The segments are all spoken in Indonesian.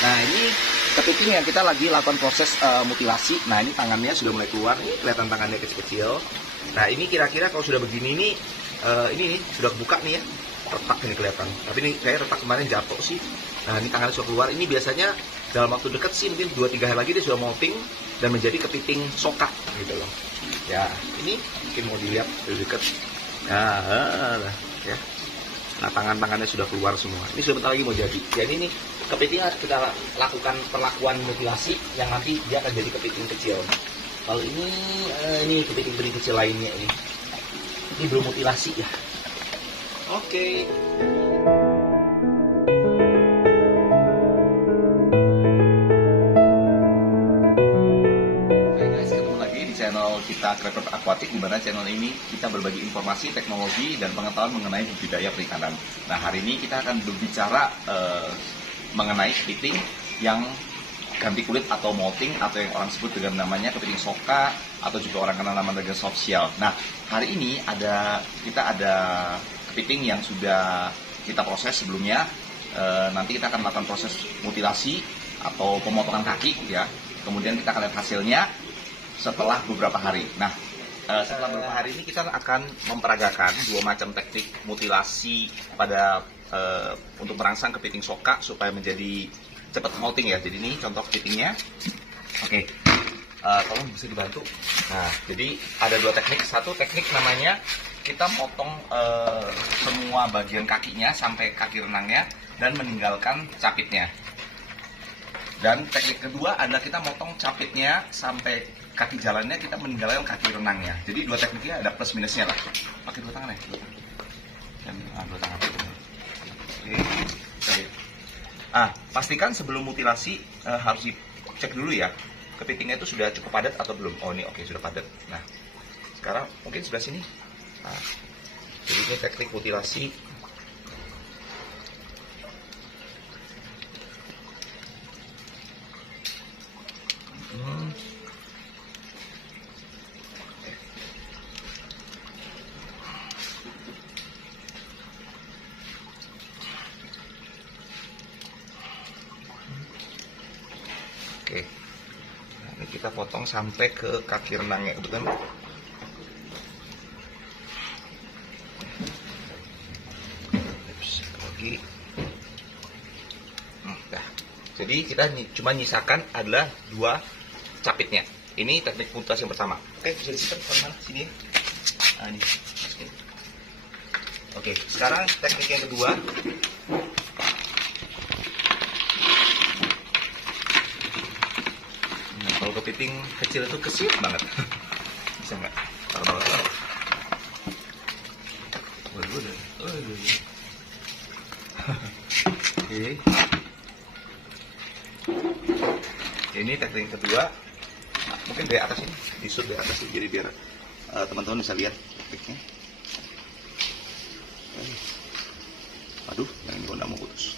Nah, ini kepiting yang kita lagi lakukan proses mutilasi. Nah, ini tangannya sudah mulai keluar. Ini kelihatan tangannya kecil-kecil. Nah, ini kira-kira kalau sudah begini ini nih sudah buka nih ya. Retak ini kelihatan. Tapi ini kayak retak kemarin jatuh sih. Nah, ini tangannya sudah keluar. Ini biasanya dalam waktu dekat sih, mungkin 2-3 hari lagi dia sudah molting dan menjadi kepiting soka gitu loh. Ya, ini mungkin mau dilihat dari dekat. Nah, ya. Nah, tangannya sudah keluar semua. Ini sudah bentar lagi mau jadi. Jadi ini kepiting harus kita lakukan perlakuan mutilasi yang nanti dia akan jadi kepiting kecil. Kalau ini kepiting kecil lainnya ini. Ini belum mutilasi ya. Oke. Channel kita Kreator Aquatic, di mana channel ini kita berbagi informasi, teknologi, dan pengetahuan mengenai budidaya perikanan. Nah, hari ini kita akan berbicara mengenai kepiting yang ganti kulit atau molting, atau yang orang sebut dengan namanya kepiting soka, atau juga orang kenal nama dengan soft shell. Nah, hari ini kita ada kepiting yang sudah kita proses sebelumnya. Nanti kita akan melakukan proses mutilasi atau pemotongan kaki ya. Kemudian kita akan lihat hasilnya setelah beberapa hari. Nah, setelah beberapa hari ini kita akan memperagakan 2 macam teknik mutilasi pada untuk merangsang kepiting soka supaya menjadi cepat molting ya. Jadi ini contoh kepitingnya. Oke, tolong bisa dibantu. Nah, jadi ada 2 teknik. Satu teknik namanya kita potong semua bagian kakinya sampai kaki renangnya dan meninggalkan capitnya. Dan teknik kedua adalah kita motong capitnya sampai kaki jalannya, kita meninggalkan kaki renangnya. Jadi 2 tekniknya ada plus minusnya lah. Pakai 2 tangan ya. Dan 2 tangan. Oke. Pastikan sebelum mutilasi harus dicek dulu ya. Kepitingnya itu sudah cukup padat atau belum. Oh, ini oke, sudah padat. Nah, sekarang mungkin sebelah sini. Nah, jadi ini teknik mutilasi. Oke, nah, ini kita potong sampai ke kaki renangnya, kebetulan. Lagi. Nah, jadi kita cuma nyisakan adalah 2 capitnya. Ini teknik mutilasi yang pertama. Oke, bisa disimpan ke mana? Sini. Nah, ini. Oke, sekarang teknik yang kedua. Kalau kepiting kecil itu kecil banget. Bisa nggak? Taruh. Oke. Ini teknik kedua. Nah, mungkin dari atas ini, disut dari atas ini, jadi biar teman-teman bisa lihat tekniknya. Aduh, yang ini nggak mau putus.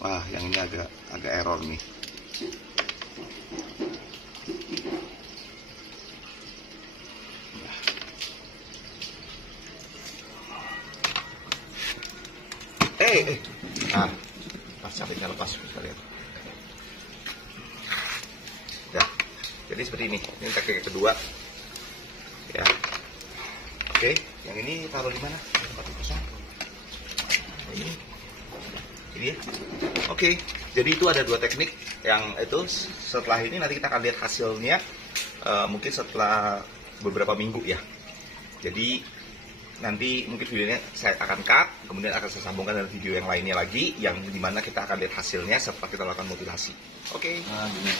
Wah, yang ini agak error nih. Nah, pas capitnya lepas, bisa lihat. Ya, jadi seperti ini. Ini teknik kedua. Ya. Oke, yang ini taruh di mana? Tempat kosong. Ini ya. Oke, jadi itu ada 2 teknik yang itu. Setelah ini nanti kita akan lihat hasilnya mungkin setelah beberapa minggu ya. Jadi nanti mungkin videonya saya akan cut, kemudian akan saya sambungkan dengan video yang lainnya lagi, yang dimana kita akan lihat hasilnya setelah kita lakukan mutilasi. Oke. Nah, gini.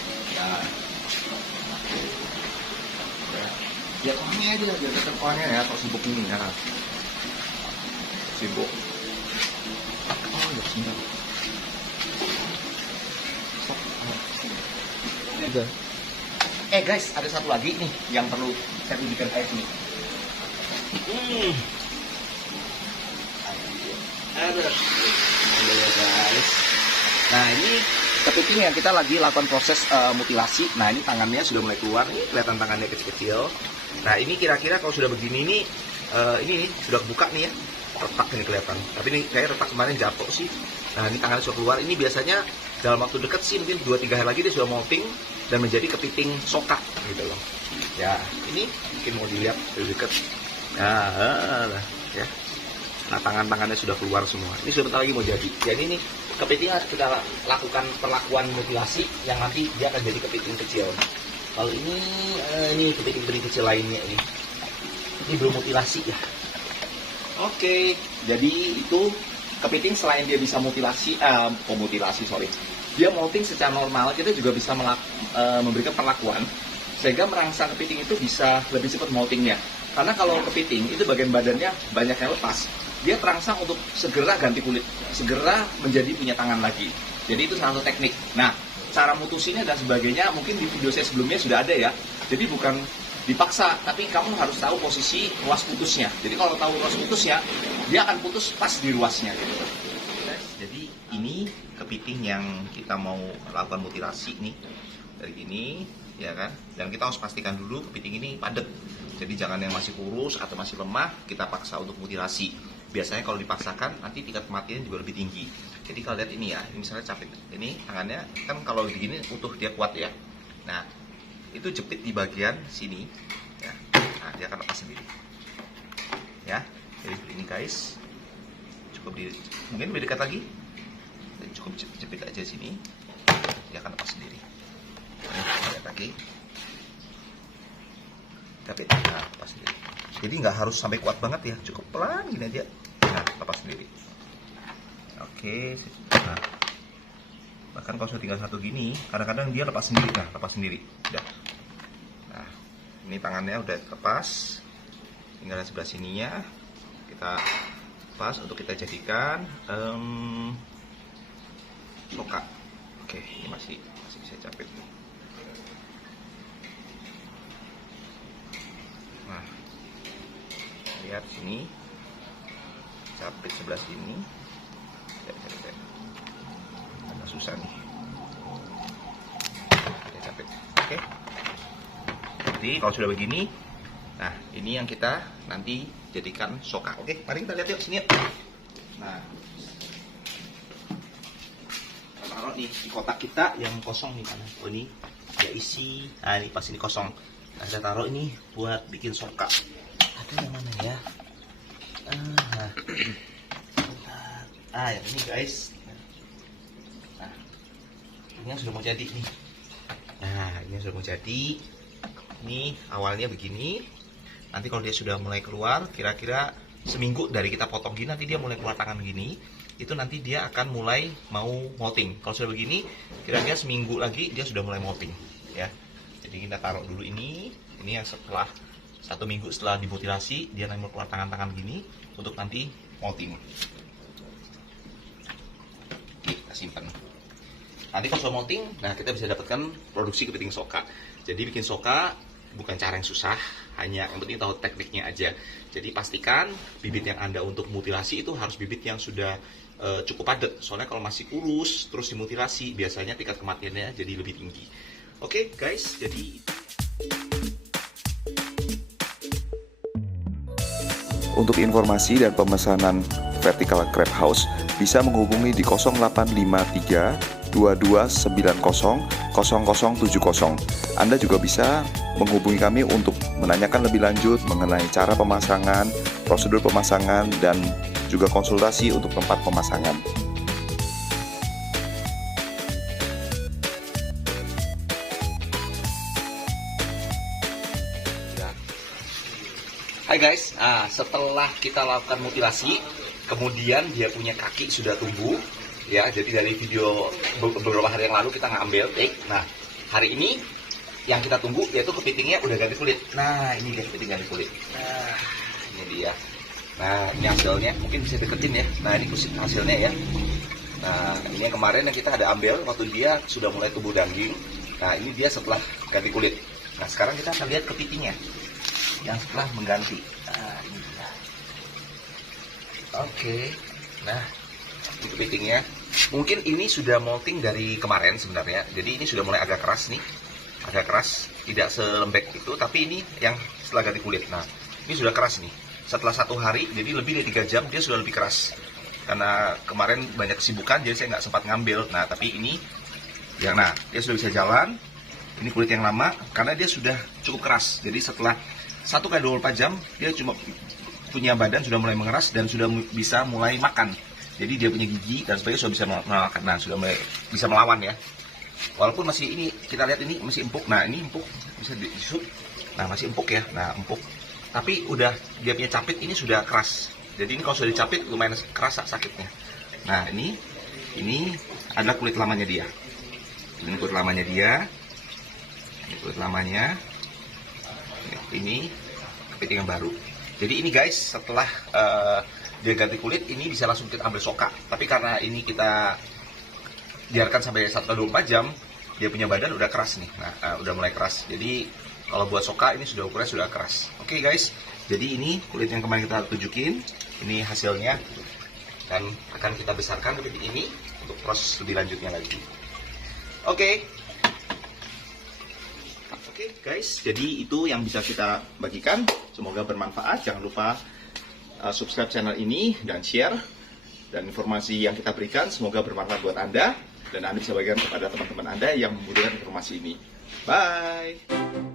Ya pohonnya aja, biar tetap pohonnya ya, kalau sibuk ini ya. Sibuk. Oh, ya sebentar. Guys, ada satu lagi nih yang perlu saya tunjukkan kayak ini. Ada guys. Nah, ini kepiting yang kita lagi lakukan proses mutilasi. Nah, ini tangannya sudah mulai keluar. Ini kelihatan tangannya kecil-kecil. Nah, ini kira-kira kalau sudah begini ini nih sudah buka nih ya. retak ini kelihatan. Tapi ini kayak retak kemarin jatuh sih. Nah ini tangannya sudah keluar. Ini biasanya dalam waktu dekat sih, mungkin 2-3 hari lagi dia sudah molting dan menjadi kepiting soka gitu loh. Ya ini mungkin mau dilihat dari dekat. Nah, ya. Nah tangannya sudah keluar semua. Ini sudah bentar lagi mau jadi. Jadi ini kepiting harus kita lakukan perlakuan mutilasi yang nanti dia akan jadi kepiting kecil. Kalau ini kepiting kecil lainnya ini belum mutilasi ya. Oke, jadi itu kepiting selain dia bisa dia molting secara normal, kita juga bisa memberikan perlakuan sehingga merangsang kepiting itu bisa lebih cepat moltingnya. Karena kalau kepiting itu bagian badannya banyak yang lepas, dia terangsang untuk segera ganti kulit, segera menjadi punya tangan lagi. Jadi itu salah satu teknik. Nah, cara mutusinnya dan sebagainya mungkin di video saya sebelumnya sudah ada ya. Jadi bukan dipaksa, tapi kamu harus tahu posisi ruas putusnya. Jadi kalau tahu ruas putusnya, dia akan putus pas di ruasnya gitu. Jadi ini kepiting yang kita mau lakukan mutilasi nih. Dari ini ya kan. Dan kita harus pastikan dulu kepiting ini padat. Jadi jangan yang masih kurus atau masih lemah kita paksa untuk mutilasi. Biasanya kalau dipaksakan nanti tingkat kematian juga lebih tinggi. Jadi kalau lihat ini ya, ini misalnya capit. Ini tangannya kan kalau begini utuh dia kuat ya. Nah, itu jepit di bagian sini ya. Nah, dia akan lepas sendiri ya. Jadi seperti ini guys, mungkin lebih dekat lagi, cukup jepit aja sini, dia akan lepas sendiri. Lihat lagi, jepit, nah lepas sendiri. Jadi nggak harus sampai kuat banget ya, cukup pelan gini aja, nah lepas sendiri. Oke, nah bahkan kalau sudah tinggal satu gini, kadang-kadang dia lepas sendiri. Nah, lepas sendiri, udah. Nah, ini tangannya udah lepas, tinggal sebelah sininya kita lepas untuk kita jadikan soka. Oke, ini masih bisa capit. Nah, lihat sini, capit sebelah sini. Susah nih, capek. Oke, jadi kalau sudah begini, nah ini yang kita nanti jadikan soka. Oke, mari kita lihat yuk sini. Nah, kita taruh nih di kotak kita yang kosong nih kan. Oh ini ada isi. Nah ini pas ini kosong. Nah, kita taruh ini buat bikin soka. Ada yang mana ya? Yang ini guys. Ini sudah mau jadi nih. Nah, ini sudah mau jadi. Ini awalnya begini. Nanti kalau dia sudah mulai keluar, kira-kira seminggu dari kita potong gini, nanti dia mulai keluar tangan gini. Itu nanti dia akan mulai mau molting. Kalau sudah begini, kira-kira seminggu lagi dia sudah mulai molting. Ya. Jadi kita taruh dulu ini. Ini yang setelah 1 minggu setelah dimutilasi, dia nanti mau keluar tangan-tangan gini untuk nanti molting. Oke, kita simpan. Nanti kalau sudah molting, nah kita bisa dapatkan produksi kepiting soka. Jadi bikin soka bukan cara yang susah, hanya yang penting tahu tekniknya aja. Jadi pastikan bibit yang Anda untuk mutilasi itu harus bibit yang sudah cukup padat. Soalnya kalau masih kurus terus dimutilasi, biasanya tingkat kematiannya jadi lebih tinggi. Oke guys, jadi untuk informasi dan pemesanan Vertical Crab House bisa menghubungi di 0853 2290 0070. Anda juga bisa menghubungi kami untuk menanyakan lebih lanjut mengenai cara pemasangan, prosedur pemasangan, dan juga konsultasi untuk tempat pemasangan. Hai guys, setelah kita lakukan mutilasi, kemudian dia punya kaki sudah tumbuh. Ya, jadi dari video beberapa hari yang lalu kita ngambil take. Nah, hari ini yang kita tunggu yaitu kepitingnya udah ganti kulit. Nah, ini dia kepiting ganti kulit. Nah, ini dia. Nah, ini hasilnya. Mungkin bisa deketin ya. Nah, ini hasilnya ya. Nah, ini yang kemarin yang kita ada ambil waktu dia sudah mulai tumbuh daging. Nah, ini dia setelah ganti kulit. Nah, sekarang kita akan lihat kepitingnya yang setelah mengganti. Nah, ini dia. Oke. Nah, ini kepitingnya. Mungkin ini sudah molting dari kemarin sebenarnya. Jadi ini sudah mulai agak keras nih. Agak keras, tidak selembek itu, tapi ini yang setelah ganti kulit. Nah, ini sudah keras nih. setelah 1 hari, jadi lebih dari 3 jam dia sudah lebih keras. Karena kemarin banyak kesibukan, jadi saya nggak sempat ngambil. Nah, tapi ini, ya, nah, dia sudah bisa jalan. Ini kulit yang lama, karena dia sudah cukup keras. Jadi setelah 1 kali 24 jam, dia cuma punya badan sudah mulai mengeras dan sudah bisa mulai makan. Jadi dia punya gigi dan sebagainya sudah bisa melawan. Nah, sudah mulai bisa melawan ya. Walaupun masih ini, kita lihat ini masih empuk. Nah, ini empuk, bisa disut. Nah, masih empuk ya. Nah, empuk. Tapi udah dia punya capit ini sudah keras. Jadi ini kalau sudah dicapit lumayan keras sakitnya. Nah, ini adalah kulit lamanya dia. Ini kulit lamanya dia. Ini kulit lamanya. Ini kepiting yang baru. Jadi ini guys, setelah dia ganti kulit, ini bisa langsung kita ambil soka. Tapi karena ini kita biarkan sampai 1-24 jam, dia punya badan udah keras nih. Nah, udah mulai keras. Jadi kalau buat soka ini sudah ukurannya sudah keras. Oke guys, jadi ini kulit yang kemarin kita tunjukin. Ini hasilnya. Dan akan kita besarkan kepiting ini untuk proses lebih lanjutnya lagi. Oke guys, jadi itu yang bisa kita bagikan. Semoga bermanfaat. Jangan lupa subscribe channel ini dan share. Dan informasi yang kita berikan semoga bermanfaat buat Anda. Dan Anda bisa bagikan kepada teman-teman Anda yang membutuhkan informasi ini. Bye!